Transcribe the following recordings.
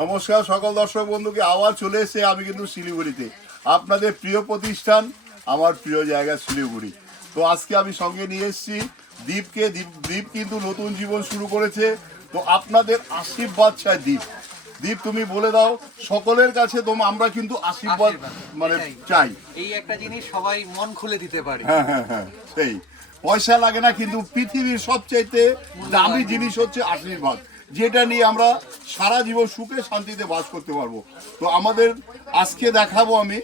নমস্কার সকল দর্শক বন্ধুকে, আবার চলে এসে আমি কিন্তু শিলিগুড়িতে, আপনাদের প্রিয় প্রতিষ্ঠান, আমার প্রিয় জায়গা শিলিগুড়ি। তো আজকে আমি সঙ্গে নিয়ে এসেছি দীপকে। দীপ কিন্তু নতুন জীবন শুরু করেছে। তো আপনাদের আশীর্বাদ চাই দীপ। দীপ তুমি বলে দাও সকলের কাছে, আমরা কিন্তু আশীর্বাদ মানে চাই। এই একটা জিনিস সবাই মন খুলে দিতে পারে। হ্যাঁ, সেই পয়সা লাগে না, কিন্তু পৃথিবীর সবচাইতে দামি জিনিস হচ্ছে আশীর্বাদ, যেটা নিয়ে আমরা সারা জীবন সুখে শান্তিতে বাস করতে পারবো। তো আমাদের আজকে দেখাবো আমি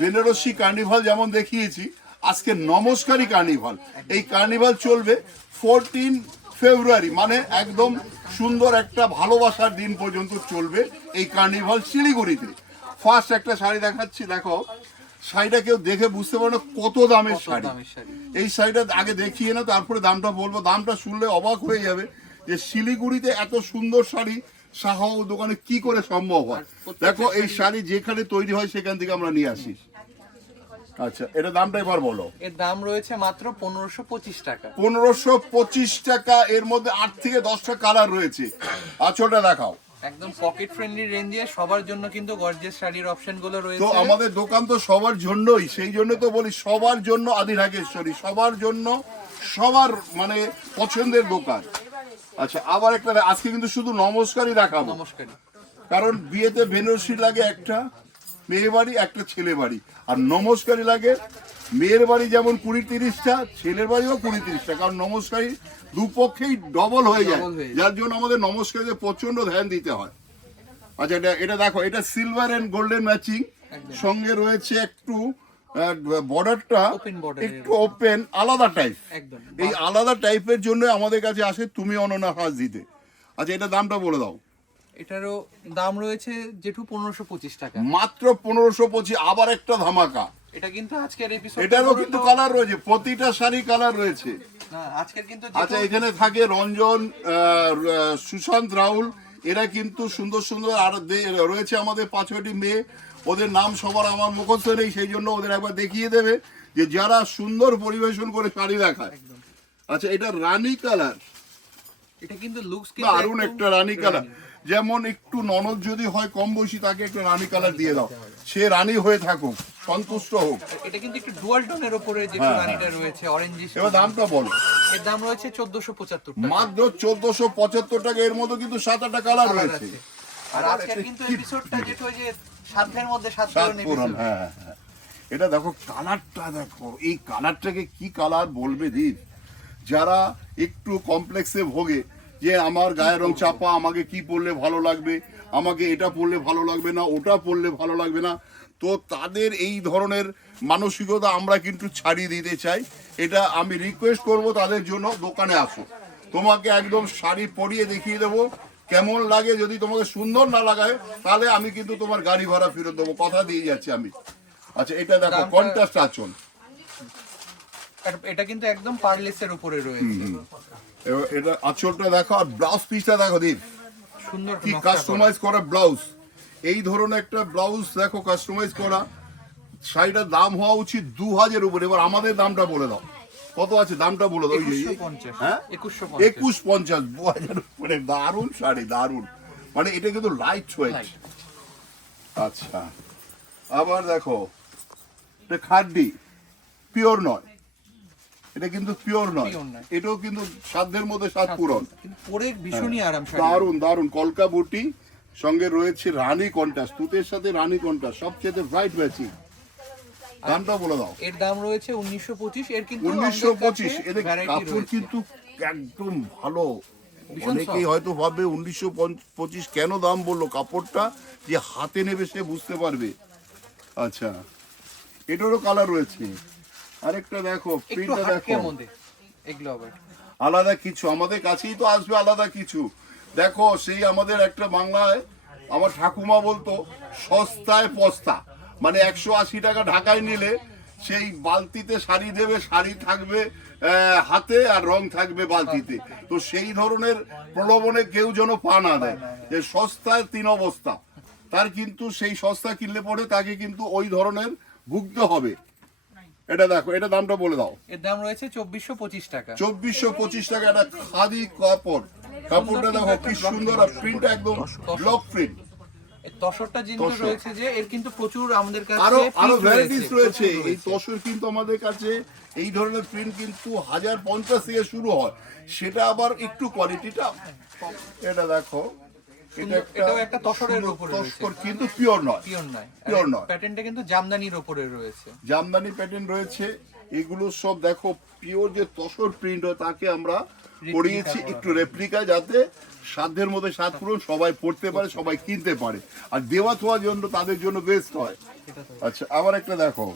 বেনারসি কার্নিভাল, যেমন দেখিয়েছি আজকে নমস্কারী কার্নিভাল। এই কার্নিভাল চলবে 14 ফেব্রুয়ারি, মানে একদম সুন্দর একটা ভালোবাসার দিন পর্যন্ত চলবে এই কার্নিভাল শিলিগুড়িতে। ফার্স্ট একটা শাড়ি দেখাচ্ছি, দেখো শাড়িটা কেউ দেখে বুঝতে পারো না কত দামের শাড়ি। এই শাড়িটা আগে দেখিয়ে না, তারপরে দামটা বলবো। দামটা শুনলে অবাক হয়ে যাবে যে শিলিগুড়িতে এত সুন্দর শাড়ি সাহা দোকানে কি করে সম্ভব হয়। দেখো এই শাড়ি যেখানে তৈরি হয় সেখান থেকে আমরা নিয়ে আসি। আচ্ছা, এটা দামটা এবার বলো। এর দাম রয়েছে মাত্র 1525 টাকা। 1525 টাকা। এর মধ্যে 8 থেকে 10টা কালার রয়েছে। আঁচলটা দেখাও। একদম পকেট ফ্রেন্ডলি রেঞ্জে সবার জন্য কিন্তু গর্জিয়াস শাড়ির অপশনগুলো রয়েছে। তো আমাদের দোকান তো সবার জন্যই, সেই জন্য তো বলি সবার জন্য আদি ঢাকেশ্বরী, সবার জন্য, সবার মানে পছন্দের দোকান। আচ্ছা, আবার একটা আজকে কিন্তু শুধু নমস্কারই দেখাবো। নমস্কারী, কারণ বিয়েতে বেনারসি লাগে একটা মেয়ে বাড়ি, একটা ছেলে বাড়ি, আর নমস্কারী লাগে মেয়ের বাড়ি যেমন 20-30টা, ছেলের বাড়িও 20-30টা, কারণ নমস্কারী দুপক্ষেই ডবল হয়ে যায়, যার জন্য আমাদের নমস্কারীতে প্রচন্ড ধ্যান দিতে হয়। আচ্ছা, এটা দেখো, এটা সিলভার এন্ড গোল্ডেন ম্যাচিং, সঙ্গে রয়েছে একটু বর্ডারটা একটু ওপেন, আলাদা টাইপ। এই আলাদা টাইপের জন্য আমাদের কাছে আসে তুমি অনন্যা হাস দিতে। আচ্ছা, এটা দামটা বলে দাও। এটারও দাম রয়েছে জেঠু 1525 টাকা, মাত্র 1525। আবার একটা ধামাকা, এটা কিন্তু আজকের এপিসোড, এটারও কিন্তু কালার রয়েছে, প্রতিটা শাড়ি কালার রয়েছে। আজকের কিন্তু আচ্ছা, এখানে থাকে রঞ্জন, সুশান্ত, রাহুল, এরা কিন্তু সুন্দর সুন্দর আর রয়েছে আমাদের 5-6টি মেয়ে। ওদের নাম সবার আমার মুখস্থ নেই, সেই জন্য ওদের একবার দেখিয়ে দেবে যে যারা সুন্দর পরিবেশন করে শাড়ি দেখায়। আচ্ছা, এটা রানী কালার, এটা কিন্তু লুকস দারুণ একটা রানী কালার। যেমন একটু ননদ যদি হয় কম বয়সী, তাকে একটা রানী কালার দিয়ে দাও, সে রানী হয়ে থাকুক, সন্তুষ্ট হোক। এটা কিন্তু একটু ডুয়াল টোনের উপরে যে রানীটা রয়েছে অরেঞ্জিশ। এবার দামটা বলো। এর দাম রয়েছে 1475 টাকা, মাত্র 1475 টাকা। এর মধ্যে কিন্তু 7-8টা কালার রয়েছে। আর আজকের কিন্তু এপিসোডটা যেটা ওই যে সাধ্যের মধ্যে সাত পূরণ। হ্যাঁ, এটা দেখো কালারটা, দেখো এই কালারটাকে কি কালার বলবে দীপ। যারা একটু কমপ্লেক্সে ভোগে যে আমার গায়ের রং চাপা, আমাকে কি পরলে ভালো লাগবে, আমাকে এটা পরলে ভালো লাগবে না, ওটা পরলে ভালো লাগবে না, তো তাদের এই ধরনের মানসিকতা আমরা কিন্তু ছাড়িয়ে দিতে চাই। এটা আমি রিকোয়েস্ট করব তাদের জন্য, দোকানে আসো, তোমাকে একদম শাড়ি পরিয়ে দেখিয়ে দেবো কেমন লাগে। যদি তোমাকে সুন্দর না লাগায় তাহলে আমি কিন্তু তোমার গাড়ি ভাড়া ফেরত দেবো, কথা দিয়ে যাচ্ছি আমি। আচ্ছা, এটা দেখো কন্ট্রাস্ট আঁচল, এটা কিন্তু একদম পার্লেসের উপরে রয়েছে। এটা আঁচলটা দেখো, আর ব্লাউজ পিসটা দেখো দীপ, সুন্দর কি কাস্টমাইজ করা ব্লাউজ। এই ধরনের একটা ব্লাউজ দেখো কাস্টমাইজ করা। শাড়িটার দাম হওয়া উচিত 2000 উপরে। এবার আমাদের দামটা বলে দাও, কত আছে দামটা বলে দাও। 2150, হ্যাঁ 2150, 2000 উপরে। দারুণ শাড়ি, দারুণ, মানে এটা কিন্তু লাইট ওয়েট। আচ্ছা, আবার দেখো এটা খাড্ডি, পিওর নয়, এটা কিন্তু পিওর নয়, এটাও কিন্তু সাধ্যের মধ্যে সাত পূরণ। পরে ভীষণই আরাম, দারুণ দারুণ কলকা বুটি, সঙ্গে রয়েছে রানী কন্ট্রাস্ট, তুতের সাথে রানী কন্ট্রাস্ট, সবচেয়ে ব্রাইট ম্যাচিং। দামটা বলে দাও। এর দাম রয়েছে 1925। এর কিন্তু 1925। এদের কাপড় কিন্তু একদম ভালো। অনেকেই হয়তো ভাববে 1925 কেন দাম বললো, কাপড়টা যে হাতে নেবে সে বুঝতে পারবে। আচ্ছা, এটারও কালার রয়েছে। আরেকটা দেখো, প্রিন্টটা দেখো, এগুলো আবার আলাদা কিছু আমাদের কাছেই তো আসবে, আলাদা কিছু। দেখো, সেই আমাদের একটা বাংলায় আমার ঠাকুমা বলতো সস্তায় পস্তা, মানে 180 টাকা ঢাকায় নিলে সেই বালতিতে শাড়ি দেবে, শাড়ি থাকবে হাতে আর রং থাকবে বালতিতে। তো সেই ধরনের প্রলোভনে কেউ যেন পা না দেয় যে সস্তায় 3 অবস্থা। তার কিন্তু সেই সস্তা কিনলে পরে তাকে কিন্তু ওই ধরনের ভুগতে হবে। এটা দেখো, এটা দামটা বলে দাও। এর দাম রয়েছে 2425 টাকা। 2425 টাকা। এটা খাদি কাপড়, কাপড়টা দেখো কি সুন্দর, আর প্রিন্টটা একদম ব্লক প্রিন্ট। এই তসরটা কিন্তু তসর। রয়েছে যে এর কিন্তু প্রচুর আমাদের কাছে আরো আরো print ভ্যারাইটিস রয়েছে প্রচুর এই তসর, কিন্তু আমাদের কাছে এই ধরনের প্রিন্ট কিন্তু 1050 থেকে শুরু হয়, সেটা আবার একটু কোয়ালিটিটা কম। এটা দেখো, এটাও একটা তসরের উপরে রয়েছে, তসর কিন্তু পিওর নয়, পিওর নয়, পিওর নয়। প্যাটার্নটা কিন্তু জামদানির উপরে রয়েছে। জামদানি প্যাটার্ন রয়েছে, এগুলো সব দেখো পিওর যে তসর প্রিন্ট হয় তাকে আমরা করিয়েছি একটু রেপ্লিকা, যাতে সাধ্যের মধ্যে সাত পূরণ, সবাই পড়তে পারে, সবাই কিনতে পারে, আর দেওয়া থোয়ার জন্য তাদের জন্য বেস্ট হয়। আচ্ছা, আবার একটা দেখো,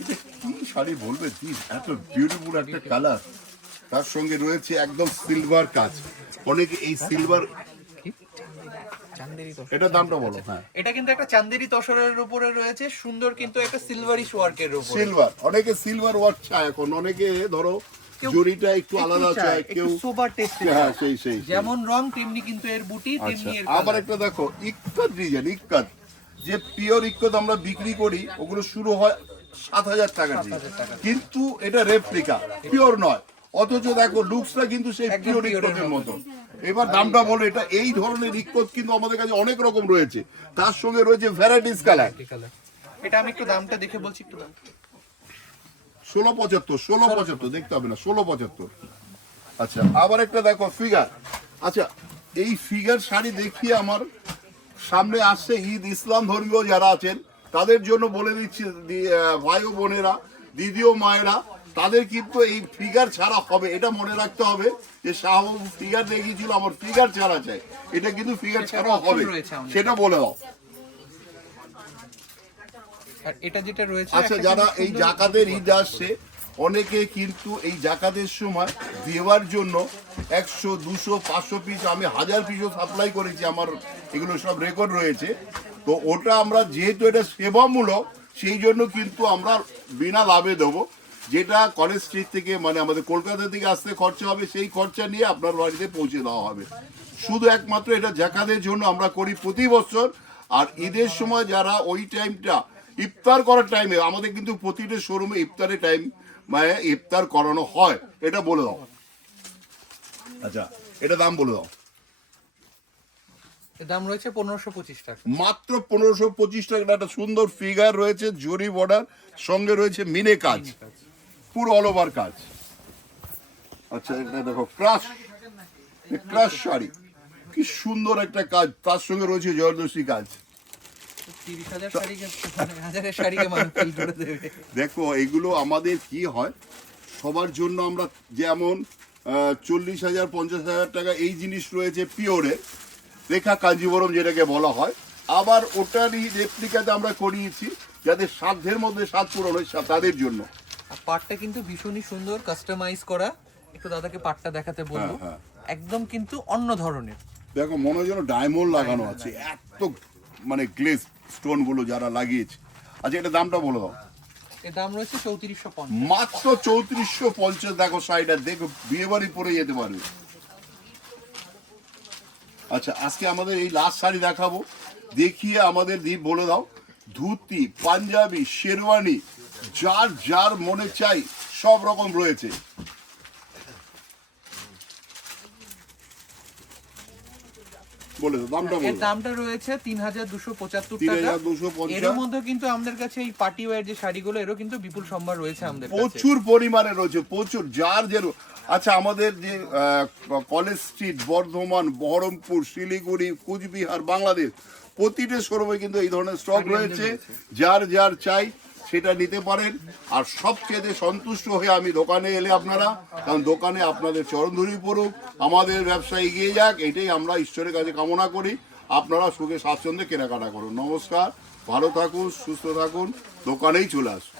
এটা কি শাড়ি বলবে, কি এত বিউটিফুল একটা কালার, তার সঙ্গে রয়েছে একদম সিলভার কাজ। অনেকে এই সিলভার, চান্দেরি তসর, এটা দামটা বলো। হ্যাঁ, এটা কিন্তু একটা চান্দেরি তসরের উপরে রয়েছে, সুন্দর কিন্তু একটা সিলভারিশ ওয়ার্কের উপরে। সিলভার, অনেকে সিলভার ওয়ার্ক চায় এখন, অনেকে ধরো কেউ জরিটা একটু আলাদা চায়, কেউ সোবার টেস্ট, হ্যাঁ সেই যেমন রং তেমনি কিন্তু এর বুটি, আচ্ছা, তেমনি এর আবার colour। একটা দেখো ইক্কাত ডিজাইন, ইক্কাত যে পিওর ইক্কাত আমরা বিক্রি করি, ওগুলো শুরু হয় 7,000 টাকা দিয়ে, কিন্তু এটা রেপ্লিকা, পিওর নয়, অথচ দেখো লুকসটা কিন্তু সেই একদম পিওর pure এর ইক্কতের মতো। মতো। এবার দামটা বলো, এটা এই ধরনের ইক্কত কিন্তু আমাদের কাছে অনেক রকম রয়েছে, তার সঙ্গে রয়েছে ভ্যারাইটিস কালার। এটা আমি একটু দামটা দেখে বলছি, একটু দাম 1675 দেখতে হবে না, 1675। আচ্ছা, আবার একটা দেখো ফিগার। আচ্ছা, এই ফিগার শাড়ি দেখিয়ে আমার সামনে আসছে ঈদ, ইসলাম ধর্মীয় যারা আছেন তাদের জন্য বলে দিচ্ছি, ভাই ও বোনেরা, দিদি ও মায়েরা, তাদের কিন্তু এই ফিগার ছাড়া হবে, এটা মনে রাখতে হবে যে শাহবাবু ফিগার দেখিয়েছিল, আমার ফিগার ছাড়া চাই, এটা কিন্তু ফিগার ছাড়া হবে, সেটা বলে দাও। আর এটা যেটা রয়েছে, আচ্ছা, একটা যারা কিন্তু এই সুন্দর- জাকাতের ঈদ আসছে, অনেকে কিন্তু এই জাকাতের সময় দেওয়ার জন্য 100, 200, 500 পিস, আমি 1000 পিসও সাপ্লাই করেছি, আমার এগুলো সব রেকর্ড রয়েছে। তো ওটা আমরা যেহেতু এটা সেবামূলক, সেই জন্য কিন্তু আমরা বিনা লাভে দেবো, যেটা কলেজ স্ট্রিট থেকে, মানে আমাদের কলকাতা থেকে আসতে খরচা হবে, সেই খরচা নিয়ে আপনার বাড়িতে পৌঁছে দেওয়া হবে। শুধু একমাত্র এটা জাকাতের জন্য আমরা করি প্রতি বছর। আর ঈদের সময় যারা ওই টাইমটা ইফতার করার টাইমে, আমাদের কিন্তু প্রতিটা শোরুমে ইফতারের টাইম, মানে ইফতার করানো হয়, এটা বলে দাও। আচ্ছা, এটা দাম বলে দাও। এর দাম রয়েছে 1525 টাকা। মাত্র 1525 টাকা। একটা সুন্দর ফিগার রয়েছে, জরি বর্ডার, সঙ্গে রয়েছে মিনে কাজ, পুরো অল ওভার কাজ। আচ্ছা, এটা দেখো ক্রাশ, ক্রাশ শাড়ি, কি সুন্দর একটা কাজ, তার সঙ্গে রয়েছে জয়দর্শী কাজ। 30,000 শাড়িকে, 1000 শাড়িকে মানুষ ফেল করে দেবে। দেখো, এগুলো আমাদের কি হয়, সবার জন্য আমরা যেমন 40,000, 50,000 টাকা এই জিনিস রয়েছে পিওরে, রেখা কাঞ্জিবরম যেটাকে বলা হয়, আবার ওটারই রেপ্লিকাতে আমরা করিয়েছি, যাদের সাধ্যের মধ্যে সাত পূরণ হয় তাদের জন্য। আর পাটটা কিন্তু ভীষণই সুন্দর, কাস্টমাইজ করা। একটু দাদাকে পাটটা দেখাতে বলবো, হ্যাঁ। একদম কিন্তু অন্য ধরনের। দেখো, মনে হয় যেন ডায়মন্ড লাগানো আছে, এত মানে গ্লেজ স্টোন গুলো যারা লাগিয়েছে। আচ্ছা, এটা দামটা বলে দাও। এর দাম রয়েছে 3450। মাত্র 3450। দেখো শাড়িটা, দেখো বিয়ে বাড়ি পরে যেতে পারবে। আচ্ছা, আজকে আমাদের এই লাস্ট শাড়ি দেখাবো, দেখিয়ে আমাদের দ্বীপ বলে দাও। ধুতি, পাঞ্জাবি, শেরওয়ানি, যার যার মনে চাই সব রকম রয়েছে। বলে দাও দামটা, এর বলে দাও। দামটা রয়েছে 3275 টাকা। 3250। এর মধ্যে কিন্তু আমাদের কাছে এই পার্টি ওয়্যার যে শাড়িগুলো, এরও কিন্তু বিপুল সম্ভার রয়েছে আমাদের কাছে। প্রচুর পরিমাণে রয়েছে, প্রচুর, যার যে। আচ্ছা, আমাদের যে কলেজ স্ট্রিট, বর্ধমান, বহরমপুর, শিলিগুড়ি, কুচবিহার, বাংলাদেশ, প্রতিটা শোরুমে কিন্তু এই ধরনের স্টক রয়েছে, যার যার চাই সেটা নিতে পারেন। আর সবচেয়ে সন্তুষ্ট হয়ে আমি দোকানে এলে আপনারা, কারণ দোকানে আপনাদের চরণধুরি পড়ুক, আমাদের ব্যবসা এগিয়ে যাক, এটাই আমরা ঈশ্বরের কাছে কামনা করি। আপনারা সুখে স্বাচ্ছন্দ্যে কেনাকাটা করুন। নমস্কার, ভালো থাকুন, সুস্থ থাকুন, দোকানেই চলে আসুন।